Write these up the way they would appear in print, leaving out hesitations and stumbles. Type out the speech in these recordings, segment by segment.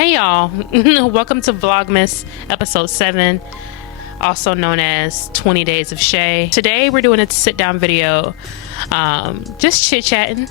Hey y'all, welcome to VLOGMAS EP7, also known as 20 Days of Shea. Today we're doing a sit down video, just chit chatting,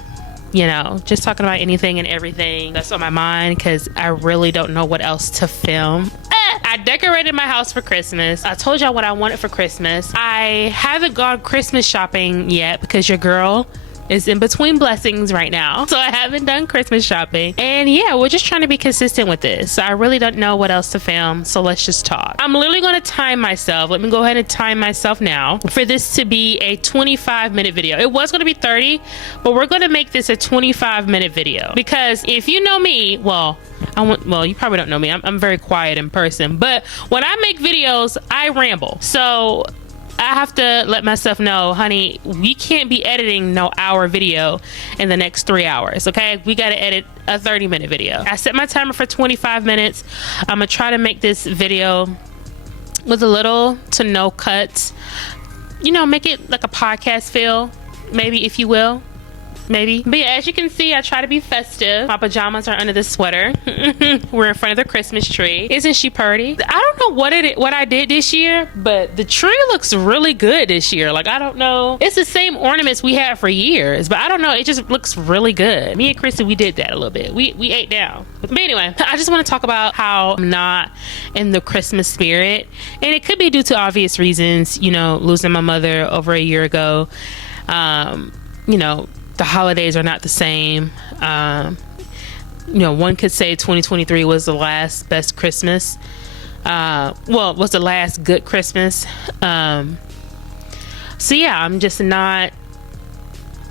you know, just talking about anything and everything that's on my mind because I really don't know what else to film. I decorated my house for Christmas. I told y'all what I wanted for Christmas. I haven't gone Christmas shopping yet because your girl is in between blessings right now, so I haven't done Christmas shopping. And yeah, we're just trying to be consistent with this. I really don't know what else to film, so let's just talk. I'm literally going to time myself. Let me go ahead and time myself now for this to be a 25-minute video. It was going to be 30, but we're going to make this a 25-minute video because if you know me, well, you probably don't know me. I'm very quiet in person, but when I make videos, I ramble. So I have to let myself know, honey, we can't be editing no hour video in the next 3 hours, okay? We got to edit a 30-minute video. I set my timer for 25 minutes. I'm gonna try to make this video with a little to no cuts. You know, make it like a podcast feel, maybe, if you will. Maybe. But yeah, as you can see, I try to be festive. My pajamas are under the sweater. We're in front of the Christmas tree. Isn't she pretty? I don't know what I did this year, but the tree looks really good this year. Like, I don't know. It's the same ornaments we had for years, but I don't know. It just looks really good. Me and Chrissy, we did that a little bit. We ate down. But anyway, I just want to talk about how I'm not in the Christmas spirit. And it could be due to obvious reasons, you know, losing my mother over a year ago. You know, the holidays are not the same. You know, one could say 2023 was the last best Christmas. Well, was the last good Christmas. So yeah, I'm just not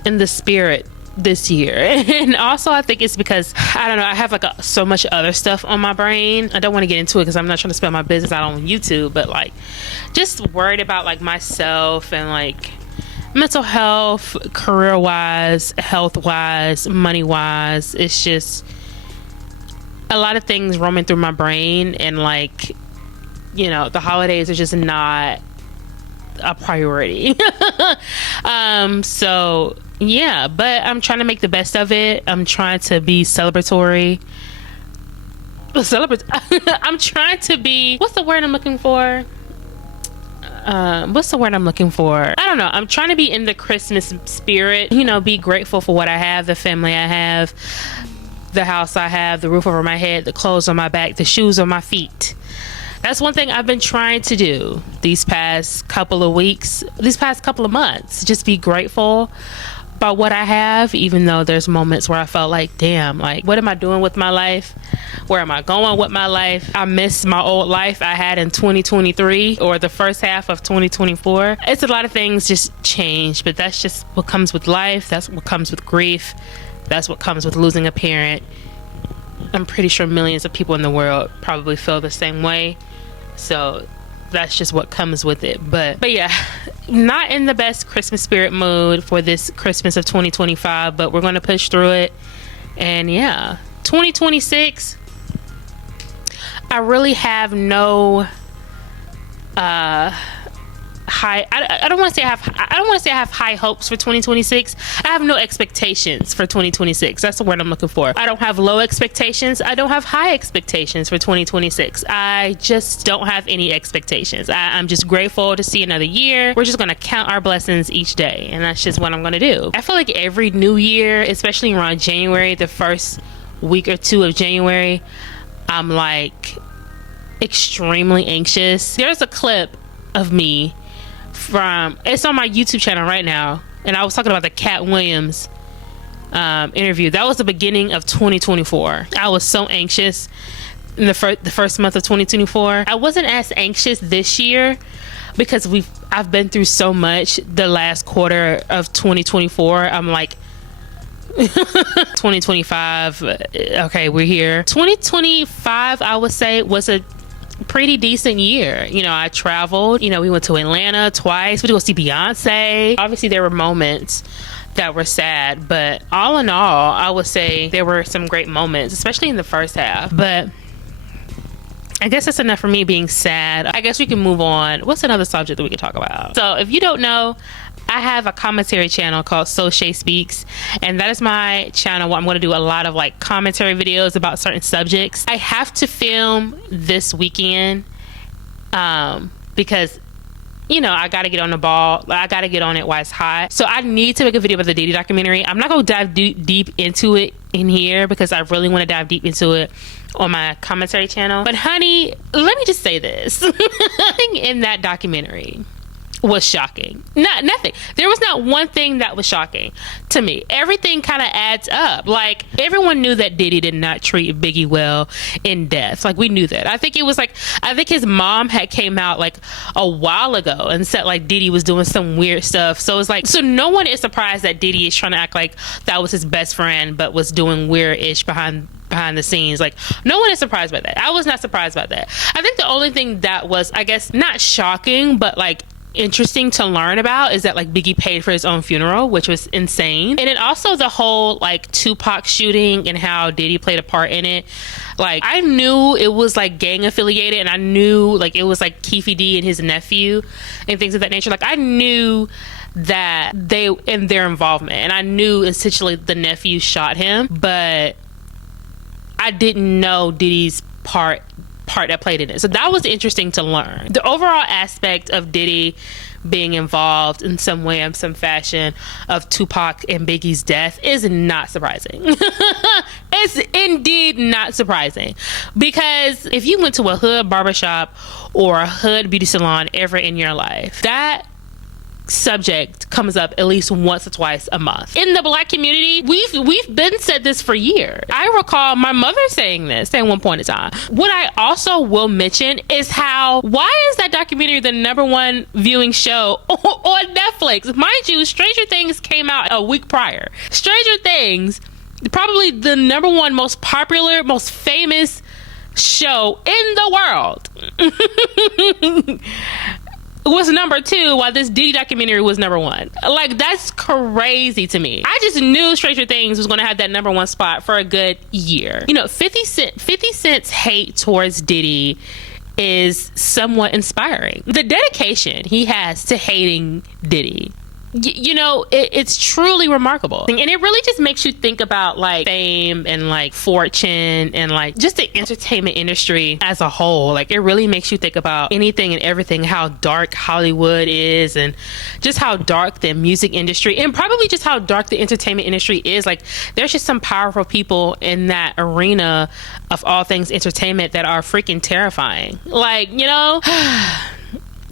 in the spirit this year. And also I think it's because, I don't know, I have like so much other stuff on my brain. I don't want to get into it because I'm not trying to spill my business out on YouTube, but like just worried about like myself and like mental health, career-wise, health-wise, money-wise. It's just a lot of things roaming through my brain, and like, you know, the holidays are just not a priority. So yeah, but I'm trying to make the best of it. I'm trying to be celebratory. I'm trying to be, what's the word I'm looking for? I don't know. I'm trying to be in the Christmas spirit, you know, be grateful for what I have, the family I have, the house I have, the roof over my head, the clothes on my back, the shoes on my feet. That's one thing I've been trying to do these past couple of weeks, these past couple of months. Just be grateful about what I have, even though there's moments where I felt like, damn, like, what am I doing with my life? Where am I going with my life? I miss my old life I had in 2023 or the first half of 2024. It's a lot of things just change, but that's just what comes with life. That's what comes with grief. That's what comes with losing a parent. I'm pretty sure millions of people in the world probably feel the same way. So that's just what comes with it. But yeah, not in the best Christmas spirit mood for this Christmas of 2025, but we're going to push through it. And yeah, 2026, I really have no high, I don't want to say I have high hopes for 2026. I have no expectations for 2026. That's the word I'm looking for. I don't have low expectations. I don't have high expectations for 2026. I just don't have any expectations. I'm just grateful to see another year. We're just going to count our blessings each day, and that's just what I'm going to do. I feel like every new year, especially around January, the first week or two of January, I'm like extremely anxious. There's a clip of me it's on my YouTube channel right now, and I was talking about the Cat Williams interview. That was the beginning of 2024. I was so anxious in the first month of 2024. I wasn't as anxious this year because I've been through so much the last quarter of 2024. I'm like 2025, okay, we're here. 2025, I would say, was a pretty decent year. You know, I traveled, you know, we went to Atlanta twice. We did go see Beyonce. Obviously there were moments that were sad, but all in all, I would say there were some great moments, especially in the first half. But I guess that's enough for me being sad. I guess we can move on. What's another subject that we can talk about? So if you don't know, I have a commentary channel called So Shay Speaks, and that is my channel where I'm going to do a lot of like commentary videos about certain subjects. I have to film this weekend because, you know, I got to get on the ball. I got to get on it while it's hot. So I need to make a video about the Diddy documentary. I'm not going to dive deep into it in here because I really want to dive deep into it on my commentary channel. But honey, let me just say this. Nothing in that documentary was shocking. Nothing. There was not one thing that was shocking to me. Everything kind of adds up. Like, everyone knew that Diddy did not treat Biggie well in death. Like, we knew that. I think his mom had came out like a while ago and said like Diddy was doing some weird stuff. So it's like, so no one is surprised that Diddy is trying to act like that was his best friend but was doing weird-ish behind the scenes. Like, no one is surprised by that. I was not surprised by that. I think the only thing that was, I guess, not shocking but like interesting to learn about is that like Biggie paid for his own funeral, which was insane. And then also the whole like Tupac shooting and how Diddy played a part in it. Like, I knew it was like gang affiliated, and I knew like it was like Keefe D and his nephew and things of that nature. Like, I knew that they in their involvement, and I knew essentially the nephew shot him, but I didn't know Diddy's part that played in it. So that was interesting to learn. The overall aspect of Diddy being involved in some way, in some fashion, of Tupac and Biggie's death is not surprising. It's indeed not surprising, because if you went to a hood barbershop or a hood beauty salon ever in your life, that subject comes up at least once or twice a month. In the Black community, we've been said this for years. I recall my mother saying this at one point in time. What I also will mention is why is that documentary the #1 viewing show on Netflix? Mind you, Stranger Things came out a week prior. Stranger Things, probably the #1 most popular, most famous show in the world, was #2, while this Diddy documentary was #1. Like, that's crazy to me. I just knew Stranger Things was going to have that #1 spot for a good year. You know, 50 Cent's hate towards Diddy is somewhat inspiring. The dedication he has to hating Diddy, you know, it's truly remarkable. And it really just makes you think about like fame and like fortune and like just the entertainment industry as a whole. Like, it really makes you think about anything and everything, how dark Hollywood is, and just how dark the music industry, and probably just how dark the entertainment industry is. Like, there's just some powerful people in that arena of all things entertainment that are freaking terrifying. Like, you know,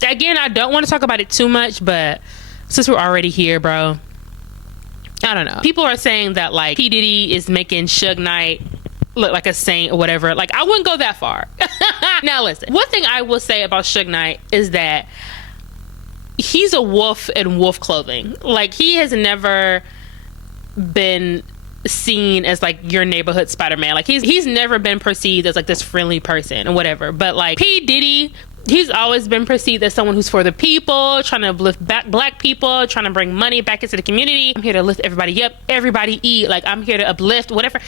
again, I don't want to talk about it too much, but since we're already here, bro, I don't know. People are saying that like P. Diddy is making Suge Knight look like a saint or whatever. Like, I wouldn't go that far. Now listen, one thing I will say about Suge Knight is that he's a wolf in wolf clothing. Like, he has never been seen as like your neighborhood Spider-Man. Like, he's never been perceived as like this friendly person or whatever. But like P. Diddy, he's always been perceived as someone who's for the people, trying to uplift black people, trying to bring money back into the community. I'm here to lift everybody up, everybody eat. Like, I'm here to uplift, whatever.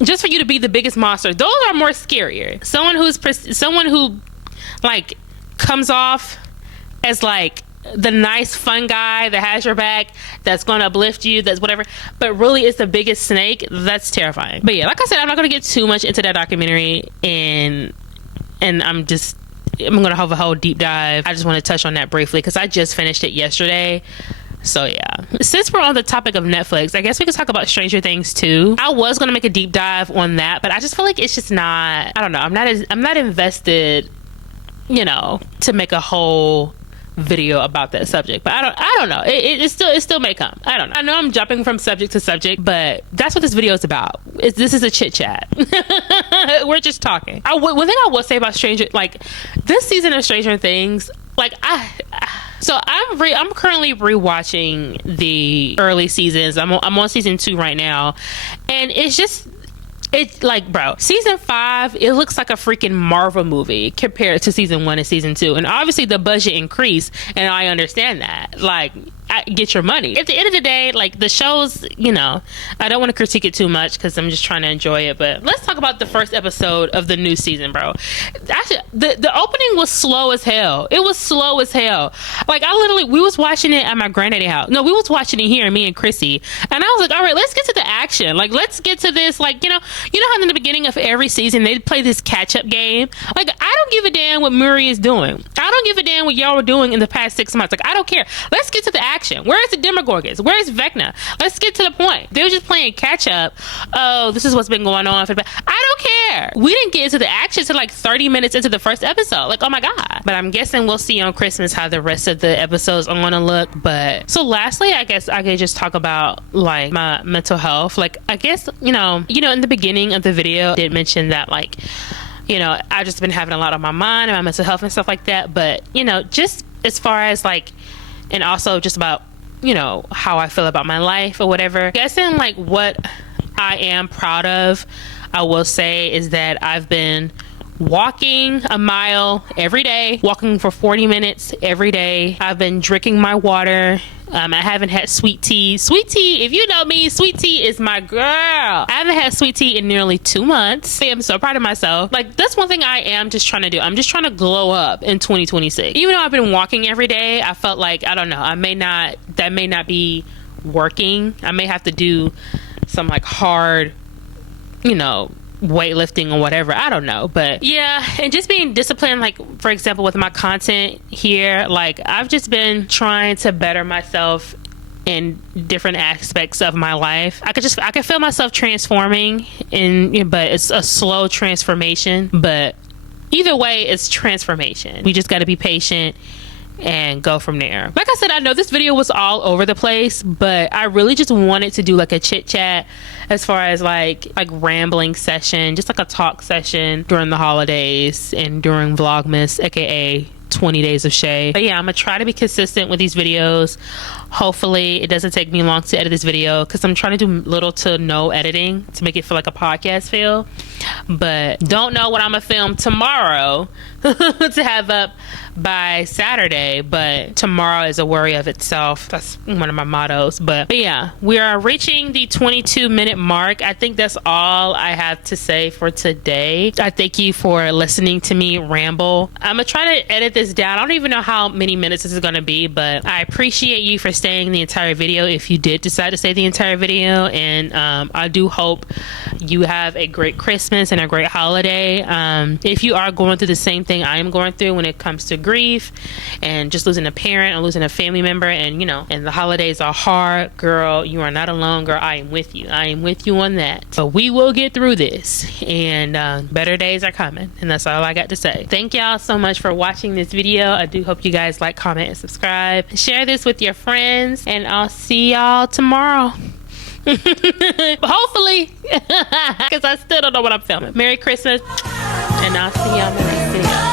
Just for you to be the biggest monster. Those are more scarier. Someone who like comes off as like the nice fun guy that has your back, that's going to uplift you, that's whatever, but really is the biggest snake. That's terrifying. But yeah, like I said, I'm not going to get too much into that documentary, and I'm going to have a whole deep dive. I just want to touch on that briefly because I just finished it yesterday. So yeah, since we're on the topic of Netflix, I guess we could talk about Stranger Things too. I was going to make a deep dive on that, but I just feel like it's just not, I don't know, I'm not invested, you know, to make a whole video about that subject. But I don't know, it still may come. I don't know. I know I'm jumping from subject to subject, but that's what this video is about. This is a chit chat. We're just talking. One thing I will say about this season of Stranger Things, like I'm currently rewatching the early seasons. I'm on season 2 right now, and it's like, bro, season 5, it looks like a freaking Marvel movie compared to season 1 and season 2. And obviously the budget increased, and I understand that. Like, get your money. At the end of the day, like the shows, you know, I don't want to critique it too much because I'm just trying to enjoy it. But let's talk about the first episode of the new season, bro. Actually, the opening was slow as hell. It was slow as hell. Like we was watching it at my granddaddy house. No, we was watching it here, me and Chrissy, and I was like, all right, let's get to the action. Like, let's get to this. Like, you know how in the beginning of every season they play this catch-up game. Like, I don't give a damn what Murray is doing. I don't give a damn what y'all were doing in the past 6 months. Like, I don't care. Let's get to the action. Where is the Demogorgons? Where is Vecna? Let's get to the point. They were just playing catch-up. Oh, this is what's been going on. I don't care. We didn't get into the action until like 30 minutes into the first episode. Like, oh my God. But I'm guessing we'll see on Christmas how the rest of the episodes are going to look. But so lastly, I guess I could just talk about like my mental health. Like, I guess, you know, in the beginning of the video, I did mention that, like, you know, I've just been having a lot on my mind and my mental health and stuff like that. But, you know, just as far as like, and also just about, you know, how I feel about my life or whatever. I guess in like what I am proud of, I will say is that I've been walking a mile every day, walking for 40 minutes every day. I've been drinking my water. I haven't had sweet tea. Sweet tea, if you know me, sweet tea is my girl. I haven't had sweet tea in nearly 2 months. I'm so proud of myself. Like, that's one thing I am just trying to do. I'm just trying to glow up in 2026. Even though I've been walking every day, I felt like, I don't know, that may not be working. I may have to do some like hard, you know, weightlifting or whatever, I don't know. But yeah, and just being disciplined, like for example with my content here, like I've just been trying to better myself in different aspects of my life. I could feel myself transforming, but it's a slow transformation. But either way, it's transformation. We just got to be patient and go from there. Like I said, I know this video was all over the place, but I really just wanted to do like a chit chat as far as like rambling session, just like a talk session during the holidays and during Vlogmas, aka 20 Days of Shea. But yeah, I'm gonna try to be consistent with these videos. Hopefully it doesn't take me long to edit this video because I'm trying to do little to no editing to make it feel like a podcast feel. But don't know what I'm gonna film tomorrow to have up by Saturday, but tomorrow is a worry of itself. That's one of my mottos. But yeah, we are reaching the 22-minute mark. I think that's all I have to say for today. I thank you for listening to me ramble. I'm gonna try to edit this down. I don't even know how many minutes this is gonna be, but I appreciate you for staying the entire video if you did decide to stay the entire video. And I do hope you have a great Christmas and a great holiday. If you are going through the same thing I am going through when it comes to grief and just losing a parent or losing a family member, and you know, and the holidays are hard, girl, you are not alone, girl. I am with you. I am with you on that. But we will get through this, and better days are coming. And that's all I got to say. Thank y'all so much for watching this video. I do hope you guys like, comment, and subscribe. Share this with your friends, and I'll see y'all tomorrow. Hopefully, because I still don't know what I'm filming. Merry Christmas, and I'll see y'all in the next video.